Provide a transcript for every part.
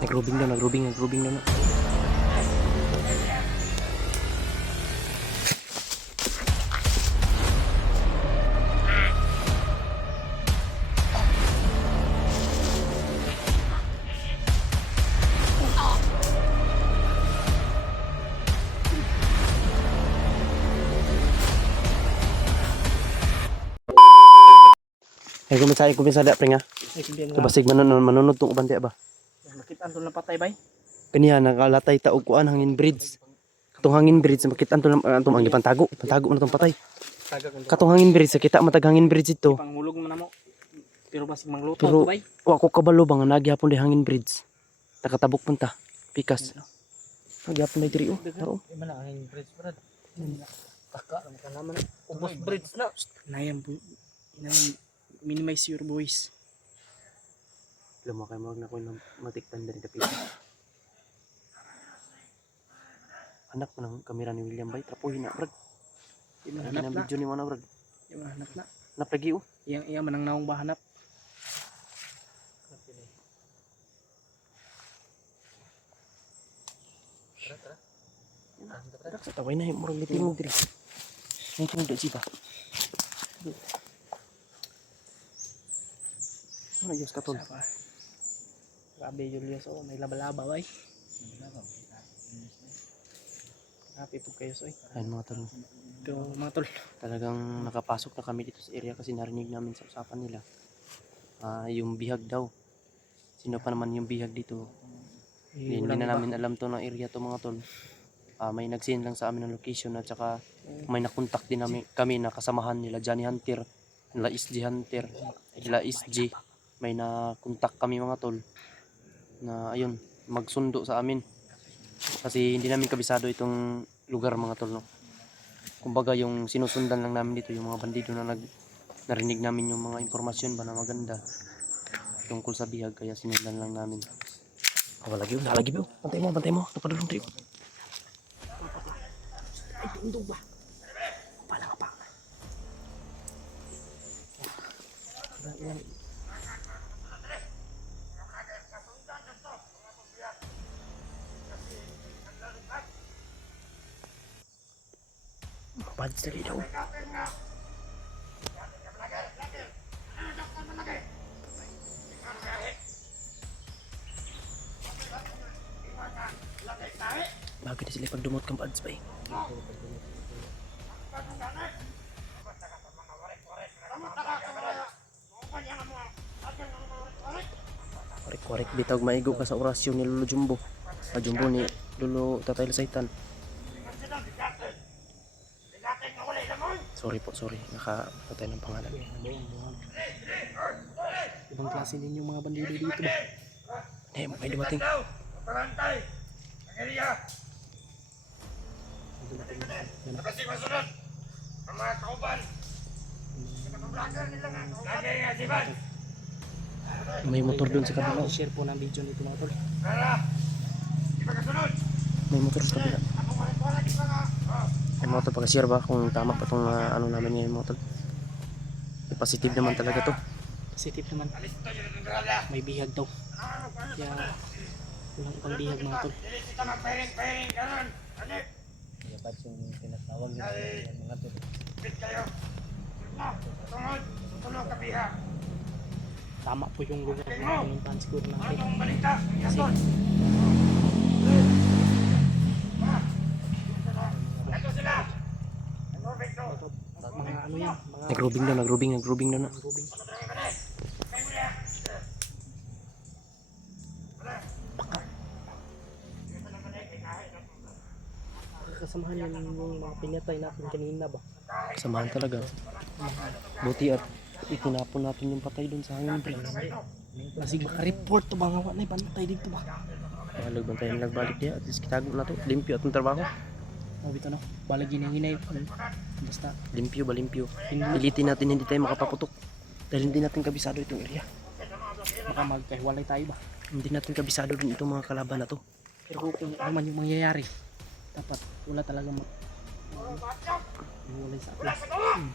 Nagrubing daw na. Ay kumisa da pre nga. Kabasig manunod tong uban ba. Nakita to na patay bay. Kaniya nakalatay ta og kuan hangin bridge. Katong hangin bridge makita to antong ang pantago man tong patay. Katong hangin bridge kita matag hangin bridge ito. Panghulog man namo. Pero basig mangluto Pero to bay. wa ko kabalo bang nagyapon di hangin bridge. Nakatabok punta. Pikas. Nagyapon na diri oh. Taro. Man ang bridge brad. Taka ra ka naman. Ubos bridge na. Nayam minimize your voice. Lama kay mag na ko matiktan diri dapit. Anak mo ng kamera ni William bay trapuhin na brad. Hanap na. Video ni mo na brad. Hanap na. Naplagi oh. Iya man ang naong bahanap. Sa taway na murag litingog diri. Ay kung do sipa. Ano Diyos ka tol? Grabe Julius oh, may laba-laba bay. Happy po kayo soy. Ayun mga tol. Ito mga tol. Talagang nakapasok na kami dito sa area kasi narinig namin sa usapan nila. Yung bihag daw. Sino pa naman yung bihag dito? Hindi na namin alam to na area to mga tol. May nag-send lang sa amin ng location at saka may nakontak din namin kami na kasamahan nila Johnny Hunter, nila SG Hunter, nila SG. May nakontak kami mga tol na ayun magsundo sa amin kasi hindi namin kabisado itong lugar mga tol no. Kumbaga yung sinusundan lang namin dito yung mga bandido na narinig namin yung mga impormasyon ba na maganda tungkol sa bihag kaya sinundan lang namin. Lagi ba? Bantay mo. Napadulong trip. Ay, tundog ba? Pala nga pa. Pads dali daw. Bago na sila pagdumot kang pads ba eh. Korek bitag maigo ka sa orasyon ni Lolo Jumbo. Jumbo ni Lolo Tatay Lasaitan. Sorry. Nakapatay ng pangalan. Ibang klase ninyong mga bandido dito ba? May dumating. Kasi masunod ang mga kauban. May motor doon sa kabila. I-share po ng video nito mga tol. May motor sa kabila. May motor pag-share ba kung tama pa itong ano namin ngayon motor. Positive naman talaga to. Positive naman. May bihag daw. Kaya walang ibang bihag mga tol. Kaya ba't yung tinatawag yung mga tol? Tama po yung lugar na pinuntahan siguro natin. Kasi mga ano yan, mga Nagrubing daw na. grubing. Kasamahan yan yung mga pinatay natin kanina ba? Samahan talaga. Buti at itinapon natin yung patay doon sa hangin bridge. Masig maka-report to mga wanay bantay dito ba? Halog bang tayo nagbalik niya at least kitago na to. Limpyo atong trabaho. Bito no, balagi nang hinay. Basta Limpyo. Pilitin natin hindi tayo makapaputok. Dahil hindi natin kabisado itong area. baka magkahiwalay tayo ba? Hindi natin kabisado din itong mga kalaban na to. Pero kung ano man yung mangyayari, dapat wala talagang Hiwalay sa akin.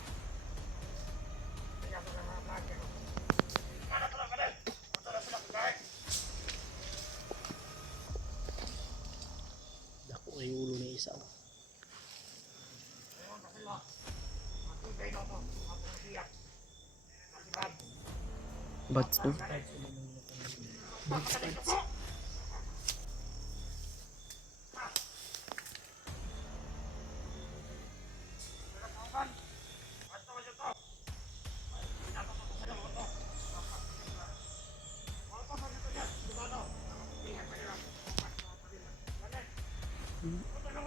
Dako ay ulo na isa. Buds to.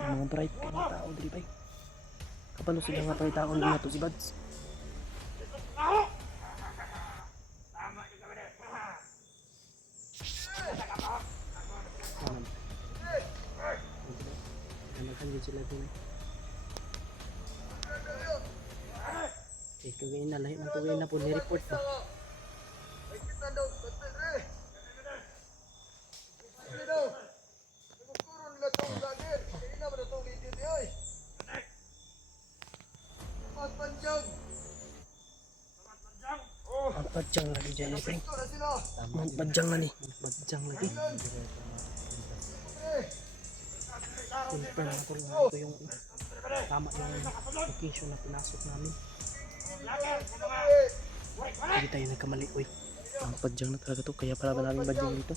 Mga bright kayo ng tao diri bay. Kapalo sila nga pang taon na to si Buds. Namakan din sila din. Kagayin na lahi man to na po ni-report ba. Ang padyang lagi dyan eh, Peng. Ang padyang na ni. Ang padyang lagi. Confirm na ko lang ito yung tama yung location na pinasok namin. Hindi tayo nagkamali, uy. Ang padyang na talaga to, kaya pala ba namin padyang dito?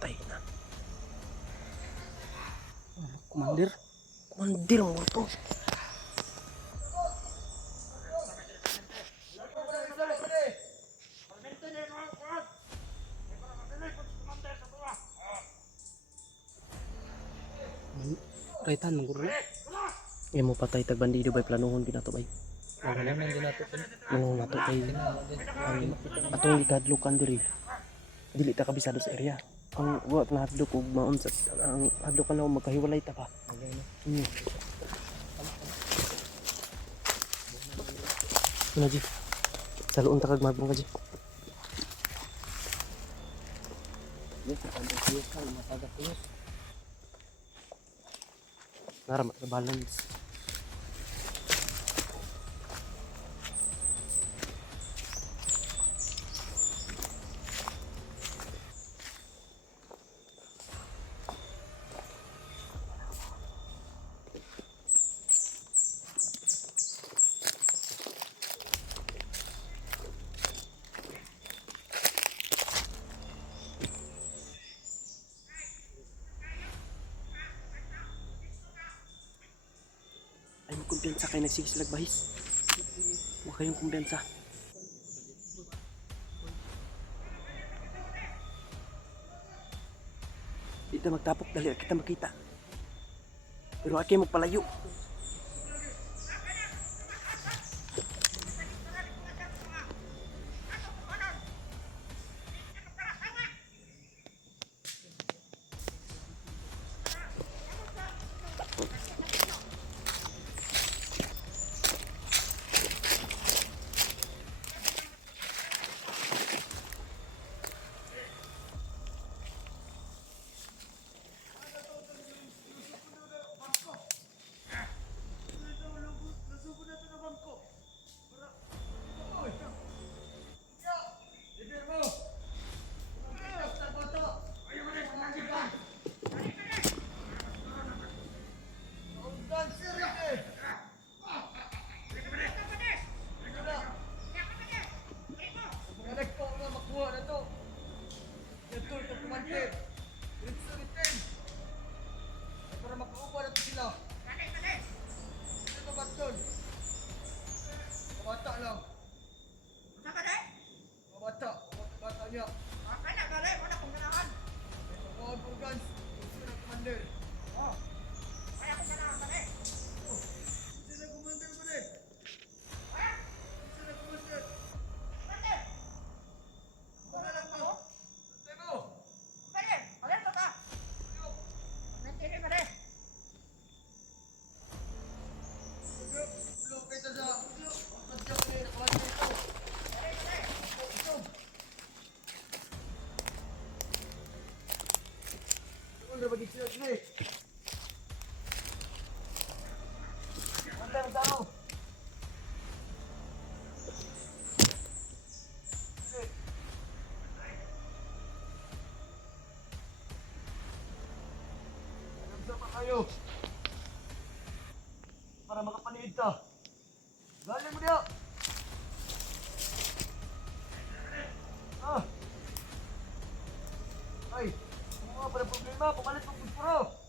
Tay na. Commander? Commander mo to. Kaitan mong guro na. Imo patay tag bandido bay planuhon ginato bay. Wala man din nato. Ano nato kay ang atong ikadlukan diri. Dili ta kabisado sa area. Ang wa na hadlok ug maun sa ang hadlok na magkahiwalay ta pa. Hmm. Ano ji? Sa luon ta kag magbong ka ji. Nara balance. Ay mo kumpiyansa kay nagsigislag bahis. Huwag kayong kumpiyansa. Dito magtapok dali kita makita. Pero aki mo palayo. Para makapaniid ka. Galing mo niya. Ah. Ay, kung mga pala problema, pumalit ng kumpuro.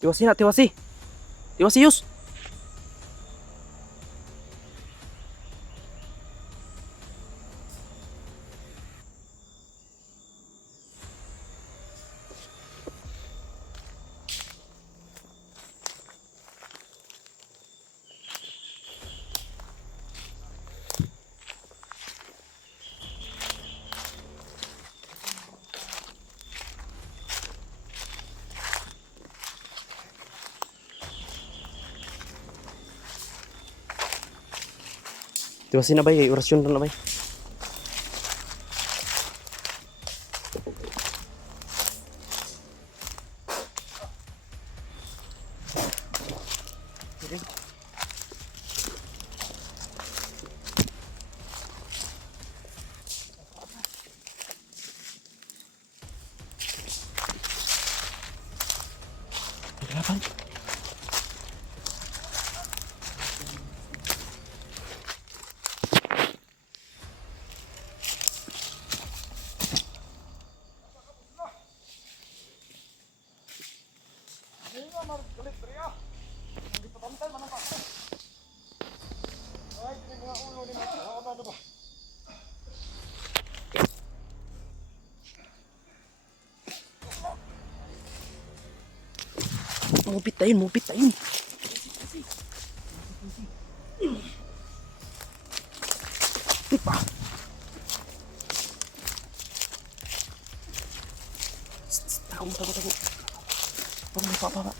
Tiwasi na, tiwasi. Tiwasi, Yus. Tiwasi na bay, kay orasyon na bay. Laban. Mupit tayo, mupit tayo. Tipa. Takot, takot, takot. Parang may papa.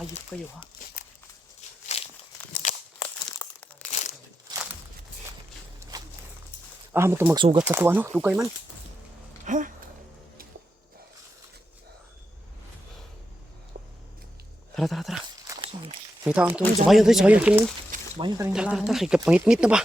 Hayop kayo ha. Ah, mo magsugat sa to ano, dugay man. Ha? Tara, tara, tara. May taon to. Sabayan tayo, sabayan. Sabayan tayo. Tara, tara, tara. Pangit-ngit na ba?